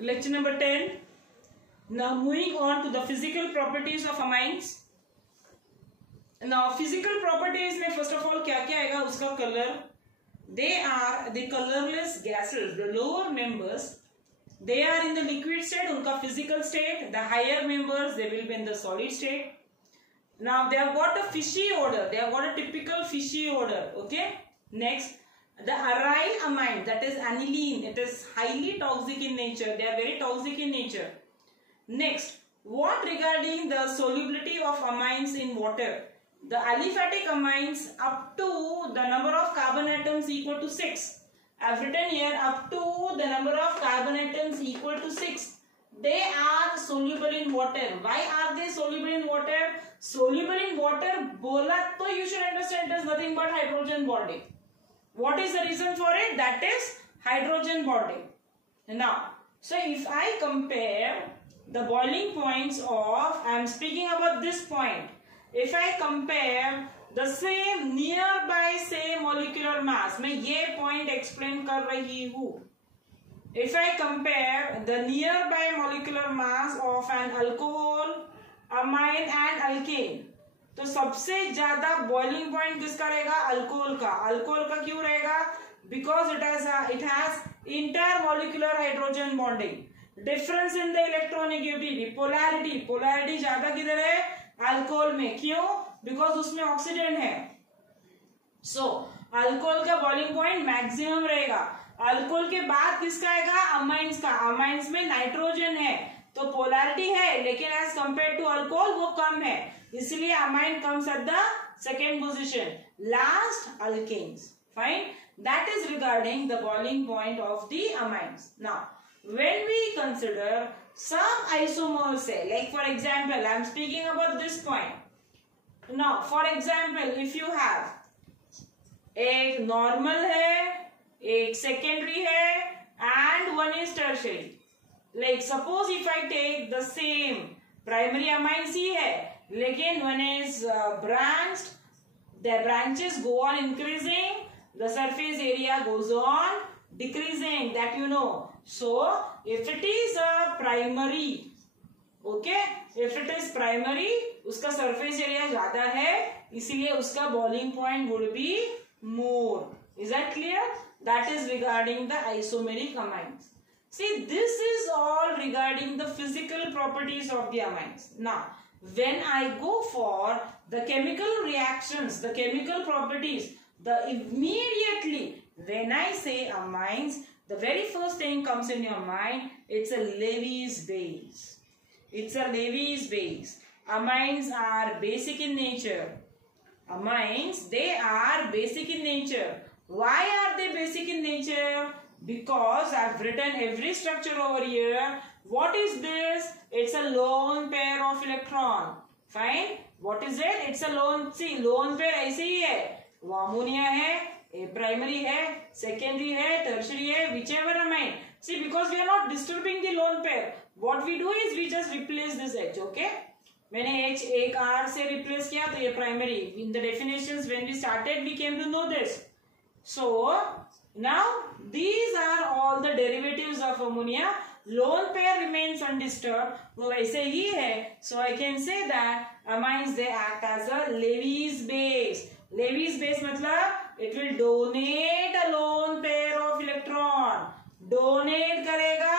lecture number 10. Now moving on to the physical properties of amines. Now physical properties में first of all क्या क्या आएगा उसका color. They are the colorless gases, the lower members. They are in the liquid state, उनका physical state. The higher members, they will be in the solid state. Now they have got a fishy odor. They have got a typical fishy odor. Okay. Next, the aryl amine, that is aniline. It is highly toxic in nature. They are very toxic in nature. Next, what regarding the solubility of amines in water? The aliphatic amines up to the number of carbon atoms equal to 6. I have written here up to the number of carbon atoms equal to 6. They are soluble in water. Why are they soluble in water? Soluble in water, bola to you should understand it is nothing but hydrogen bonding. What is the reason for it? That is hydrogen bonding. Now, so if I compare the boiling points of, I am speaking about this point. If I compare the same nearby same molecular mass, मैं ये point explain कर रही हूँ. If I compare the nearby molecular mass of an alcohol, amine and alkane, तो सबसे ज्यादा boiling point किसका रहेगा? अल्कोहल का. अल्कोहल का क्यों रहेगा? Because it has intermolecular hydrogen bonding. Difference in the electronegativity, polarity ज्यादा किधर है? अल्कोहल में. क्यों? Because उसमें ऑक्सीडेंट है. So अल्कोहल का boiling point maximum रहेगा. अल्कोहल के बाद किसका आएगा? अमाइंस का. अमाइंस में नाइट्रोजन है तो पोलैरिटी है लेकिन एज कंपेयर टू अल्कोहल वो कम है, इसलिए amine comes at the second position. Last alkanes. Fine. That is regarding the boiling point of the amines. Now when we consider some isomers, say like for example I am speaking about this point. Now for example if you have एक normal है, एक secondary है and one is tertiary. Like suppose if I take the same primary amine C है लेकिन one is branched, the branches go on increasing, the surface area goes on decreasing, that you know. So if it is a primary, okay, if it is primary उसका surface area ज्यादा है इसीलिए उसका boiling point would be more. Is that clear? That is regarding the isomeric amines. See, this is all regarding the physical properties of the amines. Now, when I go for the chemical reactions, the chemical properties, immediately when I say amines, the very first thing comes in your mind, it's a Lewis base. It's a Lewis base. Amines are basic in nature. Amines, they are basic in nature. Why are they basic in nature? Because I have written every structure over here. What is this? It's a lone pair of electron. Fine. What is it? It's a lone. See, lone pair ऐसे ही है. वो ammonia है, primary है, secondary है, tertiary है, whichever amine. See, because we are not disturbing the lone pair. What we do is we just replace this H. Okay. मैंने H एक R से replace किया तो ये primary. In the definitions when we started we came to know this. So now these are all the derivatives of ammonia. Lone pair remains undisturbed. वो वैसे ही है. So I can say that amines they act as a Lewis base. Lewis base मतलब it will donate a lone pair of electron. Donate करेगा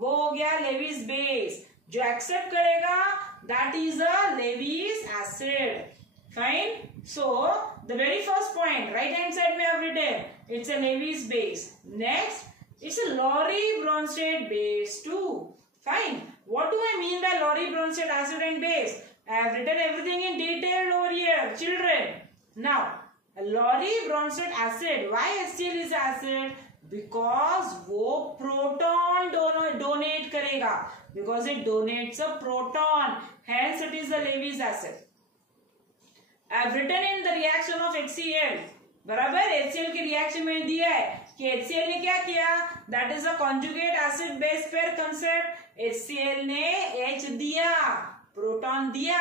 वो हो गया Lewis base. जो accept करेगा that is a Lewis acid. Fine. So the very first point, right hand side में I have written, it's a Lewis base. Next, it's a Lowry-Bronsted base too. Fine. What do I mean by Lowry-Bronsted acid and base? I have written everything in detail over here, children. Now, a Lowry-Bronsted acid. Why HCl is acid? Because वो proton donate करेगा. Because it donates a proton. Hence, it is a Lewis acid. I have written in the reaction of HCl. बराबर HCl की reaction में दिया है कि HCl ने क्या किया? That is a conjugate acid base pair concept. HCl ने H दिया, proton दिया,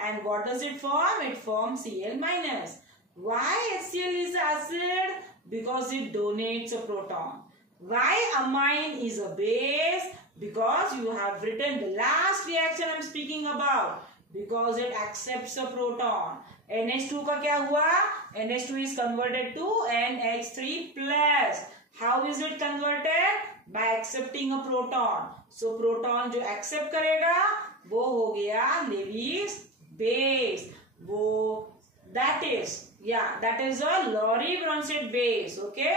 and what does it form? It forms Cl minus. Why HCl is acid? Because it donates a proton. Why amine is a base? because you have written the last reaction I'm speaking about, because it accepts a proton. NH2 का क्या हुआ? NH2 is converted to NH3 plus. How is it converted? By accepting a proton. So proton जो accept करेगा वो हो गया Lewis base. वो that is a Lorentz base. Okay,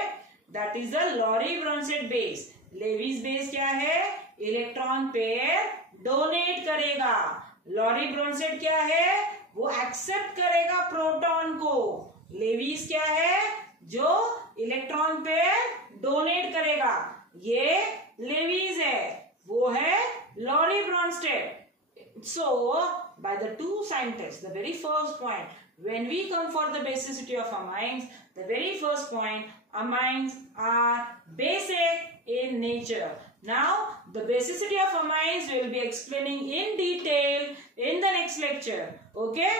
that is a Lorentz base. Lewis base क्या है? Electron pair donate करेगा. Lorentz क्या है? वो एक्सेप्ट करेगा प्रोटॉन को. लेविस क्या है? जो इलेक्ट्रॉन पेयर डोनेट करेगा. ये लेविस है, वो है Lowry Bronsted. So, by the two scientists, the very first point, when we come for the basicity of amines, the very first point, amines are basic in nature. Now, the basicity of amines we will be explaining in detail in the next lecture. Okay?